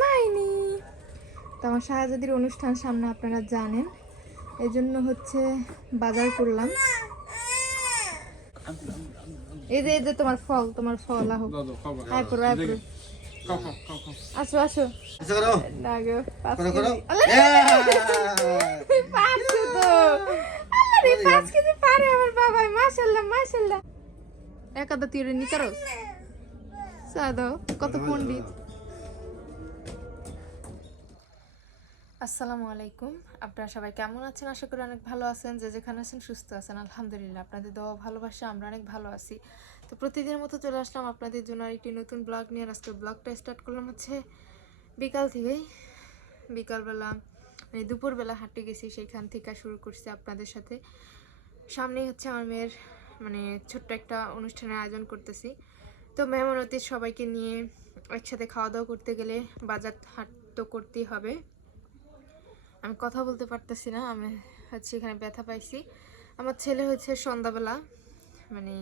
মাইনি। তো আমার শাহজাদির অনুষ্ঠান সামনে আপনারা জানেন। এই জন্য হচ্ছে বাজার করলাম। এই যে এই যে তোমার ফল তোমার ফল আহো। আয় আসো আসো। আচ্ছা করো। না গো পাঁচ করো করো। কেজি। আল্লাহ, পারছ তো পাঁচ কেজি পারে আমার বাবাই মাশাল্লাহ মাশাল্লাহ একাদা তীরে নি করো কত পণ্ডিত? আসসালামু আলাইকুম। আপনারা সবাই কেমন আছেন? আশা করি অনেক ভালো আছেন। যে যেখানে আছেন সুস্থ আছেন, আলহামদুলিল্লাহ। আপনাদের দেওয়া ভালোবাসা, আমরা অনেক ভালো আছি। তো প্রতিদিনের মতো চলে আসলাম আপনাদের জন্য একটি নতুন ব্লগ নিয়ে। আজকে ব্লগটা স্টার্ট করলাম হচ্ছে বিকাল থেকেই। বিকালবেলা মানে দুপুরবেলা হাঁটতে গেছি, সেইখান থেকে শুরু করছি আপনাদের সাথে। সামনেই হচ্ছে আমার মেয়ের মানে ছোট্ট একটা অনুষ্ঠানের আয়োজন করতেছি। তো মেহমানতির সবাইকে নিয়ে একসাথে খাওয়া দাওয়া করতে গেলে বাজার হাট তো করতেই হবে। আমি কথা বলতে পারতেছি না, আমি হচ্ছে এখানে ব্যথা পাইছি। আমার ছেলে হচ্ছে সন্ধ্যাবেলা মানে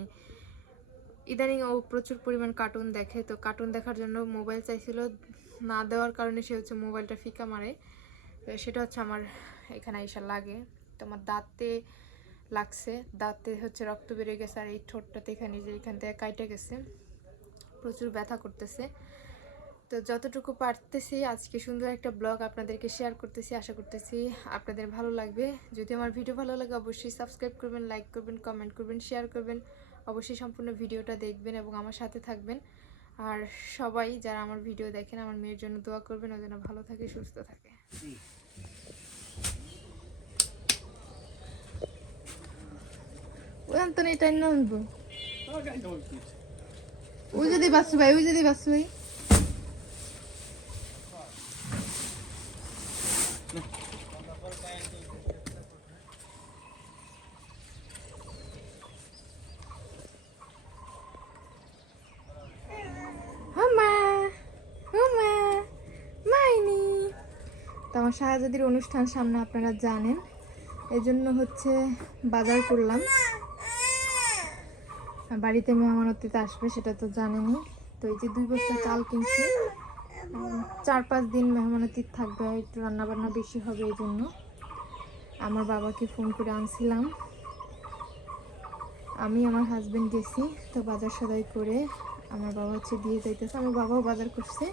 ইদানিং ও প্রচুর পরিমাণ কার্টুন দেখে, তো কার্টুন দেখার জন্য মোবাইল চাইছিল। না দেওয়ার কারণে সে হচ্ছে মোবাইলটা ফিকা মারে। তো সেটা হচ্ছে আমার এখানে এসে লাগে। তো আমার দাঁতে লাগছে। দাঁতে হচ্ছে রক্ত বেড়ে গেছে আর এই ঠোঁটটাতে এখানে যে এখান থেকে কাইটে গেছে। প্রচুর ব্যথা করতেছে। তো যতটুকু পারতেছি আজকে সুন্দর একটা ব্লগ আপনাদেরকে শেয়ার করতেছি, আশা করতেছি আপনাদের ভালো লাগবে। যদি আমার ভিডিও ভালো লাগে অবশ্যই সাবস্ক্রাইব করবেন লাইক করবেন কমেন্ট করবেন শেয়ার করবেন। অবশ্যই সম্পূর্ণ ভিডিওটা দেখবেন এবং আমার সাথে থাকবেন। আর সবাই যারা আমার ভিডিও দেখেন, আমার মেয়ের জন্য দোয়া করবেন, ও যেন ভালো থাকে, সুস্থ থাকে। ওই তো এটাই না উঠবো ওই যদি বাসু ভাই, ওই যদি বাসু ভাই। আমার শাহজাদির অনুষ্ঠান সামনে আপনারা জানেন। এই জন্য হচ্ছে বাজার করলাম। বাড়িতে মেহমান অতিথি আসবে, সেটা তো জানেনি। তো এই যে দুই বস্তা চাল কিনছি। চার পাঁচ দিন মেহমান অতিথি থাকবে, একটু রান্না বান্না বেশি হবে এই জন্য। আমার বাবাকে ফোন করে আনছিলাম। আমি আমার হাজব্যান্ড গেছি, তো বাজার সদাই করে আমার বাবা হচ্ছে দিয়ে যাইতেছে। আমার বাবাও বাজার করছে,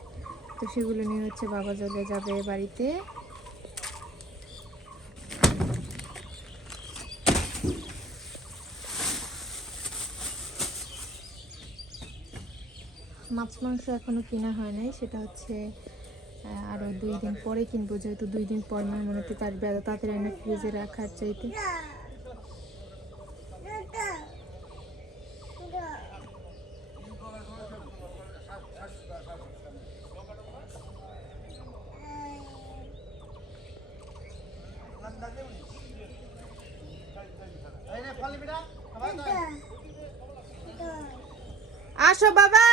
তো সেগুলো নিয়ে হচ্ছে বাবা চলে যাবে বাড়িতে। মাছ মাংস এখনও কেনা হয় নাই। সেটা হচ্ছে আহ, আরও দুই দিন পরে কিনবো যেহেতু দুই দিন পর মেহমানতি তার বেলা তাড়াতাড়ি এনে ফ্রিজে রাখার চাইতে। আসো বাবা!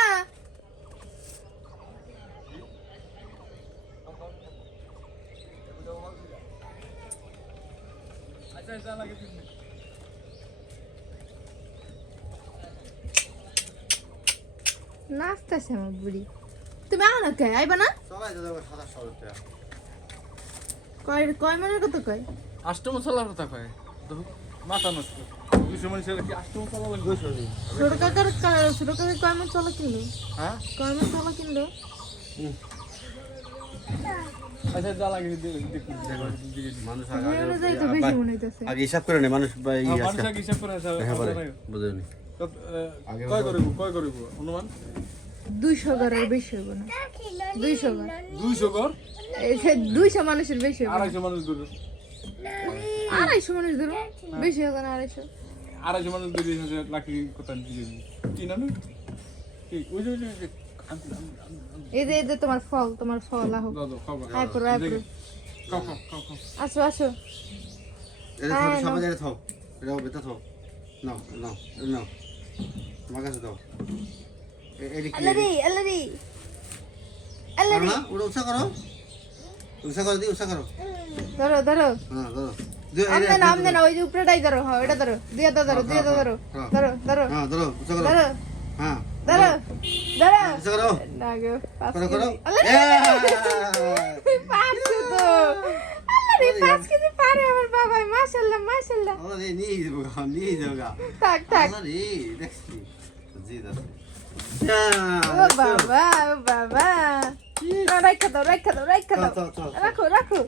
নাচতেছে আমার বুড়ি। তুমি আও না কে? আইবা না? কয় কয় মনের কত কয়? আষ্ট মশলার কথা কয়। মাথা নষ্ট। ছোট কাকার ছোট কাকার কয় মন চলা কিনলো? হ্যাঁ? কয় মন চলা কিনলো? যা লাগে দেখুন দেখুন মানুষ আমি আগে অনুযায়ী তো বেশি হইতেছে। আগে হিসাব করে নেই মানুষ বা ই আজকে মানুষ হিসাব করে আছে হ্যাঁ বুঝেনি। কয় করিব কয় করিব অনুমান? দুইশো ঘরের বেশি হইব না। দুইশো ঘর। দুইশো ঘর? দুইশো মানুষের বেশি হইব আড়াইশো মানুষ ধরো আড়াইশো মানুষ ধরো বেশি হবে না আড়াইশো। আড়াইশো মানুষ ধরে লাখি কথা দিয়ে দিবি ওই যে এই যে এই যে তোমার ফল তোমার ফল আহো। দাদু খাবা আয় পড়ো আয় পড়ো আসো আসো। এটা হ্যাঁ, থাও সবাই এটা থাও এটা বেটা থাও নাও নাও এটা নাও। আমার কাছে দাও। এ- এটা কি আল্লাহ রে আল্লাহ রে আল্লাহ রে না? ওটা উৎসাহ করো। উৎসাহ করো দি উৎসাহ করো। ধরো ধরো। হ্যাঁ ধরো। আমনে না আমনে না ওই যে উপরেটাই ধরো হ্যাঁ ওটা ধরো। দুই হাতে ধরো দুই হাতে ধরো। হ্যাঁ। ধরো ধরো। হ্যাঁ ধরো উৎসাহ করো। ধরো। হ্যাঁ ধরো। করো। করো করো! পারছ তো। আল্লাহ রে পাঁচ কেজি পারে আমার বাবাই মাশাল্লাহ মাশাল্লাহ। ওরে নিয়ে যাব নিয়ে যাব থাক থাক। আল্লাহ দেখছি। জি, দেখছি। ও বাবা ও বাবা। না, রাখা দাও রাখা দাও রাখা দাও। চল, চল, চল। রাখো রাখো।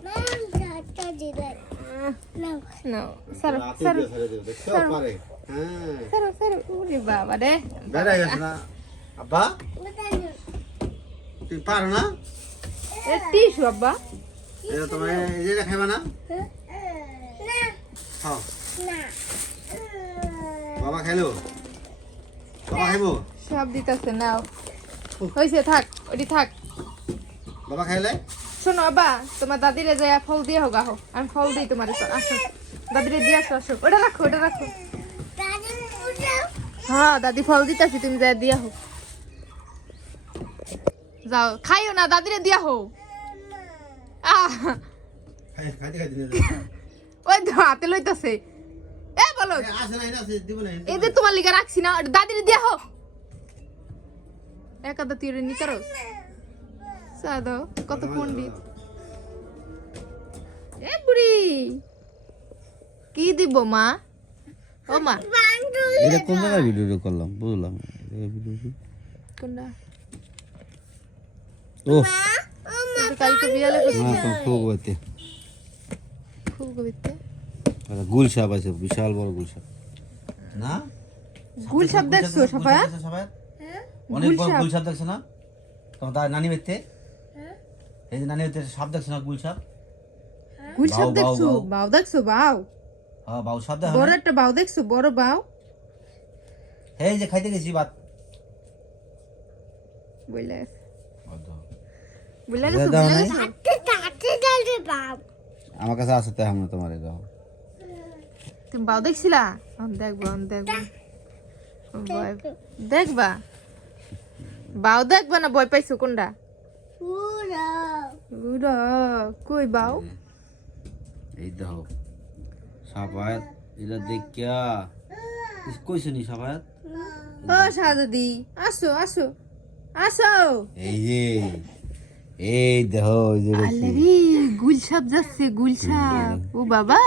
না সারো রাতে সারো। দিয়ে ছেড়ে দিও, দেখছ? সারো। সারো সারো। বাবা রে। বেড়ে গেছে না? আব্বা? তুমি পারো না? এ টিসু আব্বা। এটা তোমার এই যে খাইবা না? খাও বাবা খাইলো? বাবা খাইবো? সব দিতেছে নাও। হয়েছে থাক ওটি থাক। বাবা খাইলে? শোনো আব্বা তোমার দাদিরে যাই ফল দিয়ে হোক আহো। আমি ফল দিই তোমার আসো। দাদিরে দিয়ে আসো আসো। ওটা রাখো ওটা রাখো। হ্যাঁ দাদি ফল দিতেছি তুমি যাই দিয়া হোক। যাও খাইও না দাদিরে দিয়া নিয়ে ওই তো হাতে লইতাছে। এ বলো। এই যে তোমার লিগা রাখছি না দাদিরে দিয়া হোক একাদা তুই নিতে রোস। সাদো কত পণ্ডিত। এ বুড়ি। কি দিব মা? ও মা। এটা কোন জায়গায় ভিডিও করলাম? বুঝলাম কোনটা? ও কালকে কবিতে গুল সাপ আছে বিশাল বড় গুল সাপ। না? গুল সাপ দেখছ সবাই অনেক বড় গুল সাপ দেখছ না? তোমার দাদা নানি বেতে এই যে নানি বেতে সাপ দেখছ না গুল সাপ? গুল সাপ বাউ, বাউ, দেখছ বাউ। দেখছ বাউ। হ্যাঁ বাউ সাপ দেখা বড় একটা বাউ দেখছ বড় বাউ। এই যে খাইতে গেছি ভাত। দাও গেছো দাও? আমার কাছে তাই আমরা তোমার গাও তুমি বাউ দেখছিলা আমি দেখব আমি দেখব দেখবা বাউ দেখবা না ভয় পাইছো কোনটা উড়া কই বাউ এই দেখো সাপায়াত এটা দেখিয়া কইছো নি সাপায়াত ও সাদাদি আসো আসো আসো এই যে এই দেখো এই যে গুলসাপ যাচ্ছে গুলসাপ ও বাবা।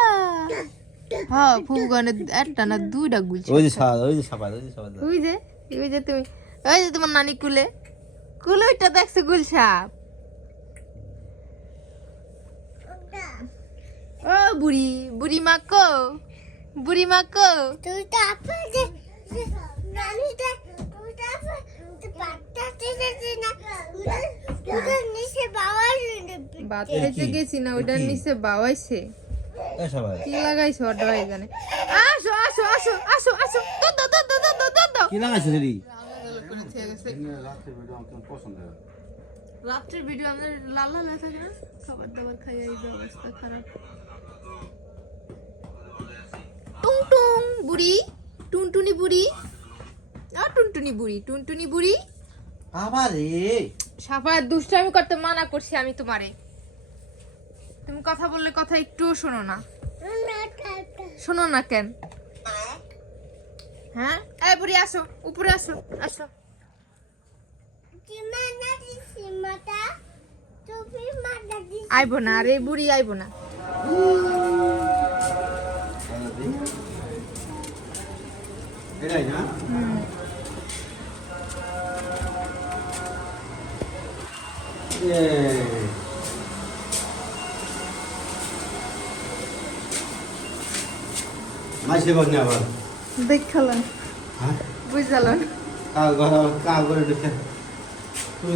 হ্যাঁ ফুলগনে একটা না দুইটা গুলসাপ ওই যে সা ওই যে সাপায়াত ওই যে ওই যে ওই যে তুমি ওই যে তোমার নানি কুলে। কুলে ওইটা দেখছে গুলসাপ ও বুড়ি বুড়ি মা কো বুড়ি মা কো। বাতরে গেছি না ওইটার নিচে বাওয়াইছে। কি লাগাইছো ওটা জানে আসো আসো আসো আসো আসো। দো কি লাগাইছো রে রাত্রের ভিডিও আমাদের লাল লাল থাকে না? খাবার দাবার খাই এই অবস্থা খারাপ। টুং টুং বুড়ি। টুনটুনি বুড়ি। আ টুনটুনি বুড়ি টুনটুনি বুড়ি। আবার। রে সাফায় দুষ্টামি করতে মানা করছি আমি তোমারে। তুমি কথা বললে কথা একটুও শোনো না। শোনো না কেন? হ্যাঁ? এই বুড়ি আসো। উপরে আসো আসো। আইবো না আরে বুড়ি আইবো না। এটাই না? না আবার? দেখালেন হ্যাঁ? বুঝালেন ঘর দেখে। তুই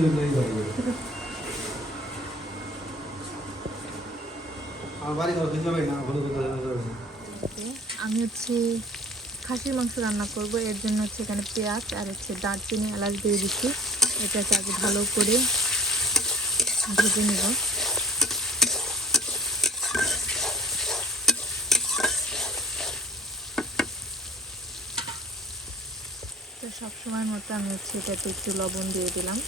আমার বাড়ি ঘর না আমি হচ্ছে খাসির মাংস রান্না করব। এর জন্য হচ্ছে এখানে পেঁয়াজ আর হচ্ছে দারচিনি এলাচ দিয়ে দিচ্ছি। এটাকে আগে ভালো করে ভেজে নেব। সবসময়ের মতো আমি হচ্ছে এটাতে একটু লবণ দিয়ে দিলাম।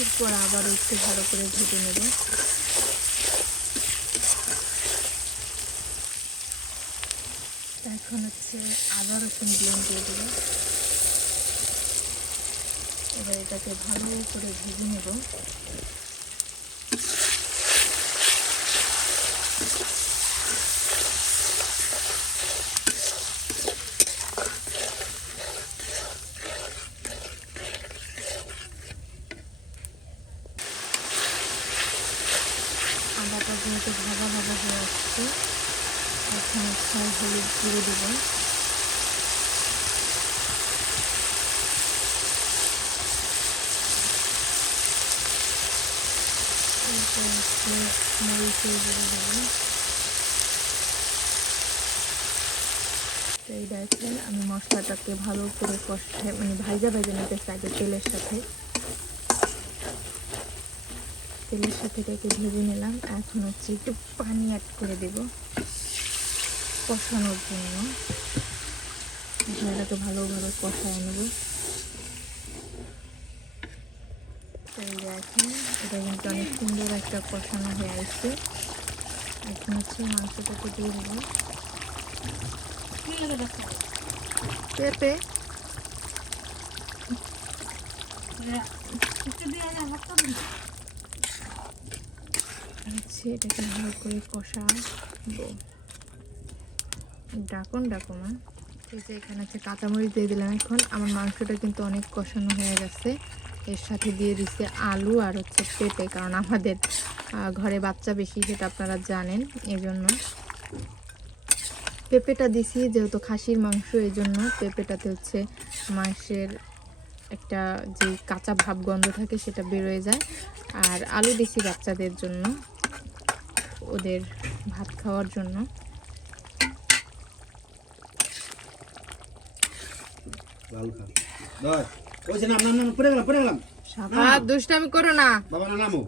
এরপর আবার একটু ভালো করে ভেজে নেব। এখন হচ্ছে আবার রকম ব্লেন্ড দিয়ে দেবো এবার এটাকে ভালো করে ভেজে নেব আদাটা যেহেতু ভাজা ভাজা হয়ে আসছে এখন হচ্ছে হলুদ গুঁড়ো দেবো মরিচের গুঁড়ো দেবো। এই দেখেন, আমি মশলাটাকে ভালো করে কষায় মানে ভাজা ভাজা নিতেছি আগে তেলের সাথে। তেলের সাথে এটাকে ভেজে নিলাম। এখন হচ্ছে একটু পানি অ্যাড করে দেব। কষানোর জন্য। মশলাটাকে ভালোভাবে কষায় নেব। এটা কিন্তু অনেক সুন্দর একটা কষানো হয়ে আসছে। এখন হচ্ছে মাংসটাকে দিয়ে দেবো। পেঁপে। হচ্ছে এটাকে ভালো করে কষাবো। ডাকন ডাকমা এই যে এখানে হচ্ছে কাঁচামরিচ দিয়ে দিলাম এখন। আমার মাংসটা কিন্তু অনেক কষানো হয়ে গেছে। এর সাথে দিয়ে দিচ্ছে আলু আর হচ্ছে পেঁপে, কারণ আমাদের ঘরে বাচ্চা বেশি, সেটা আপনারা জানেন এই জন্য পেঁপেটা দিছি, যেহেতু খাসির মাংস এই জন্য পেঁপেটাতে হচ্ছে মাংসের একটা যে কাঁচা ভাব গন্ধ থাকে, সেটা বেরোয় যায়। আর আলু দিছি বাচ্চাদের জন্য, ওদের ভাত খাওয়ার জন্য। লাল খা ধর। ওই যে নাম নাম নাম পড়ে গেলাম পড়ে গেলাম। দুষ্টামি করো না। বাবা না নামো।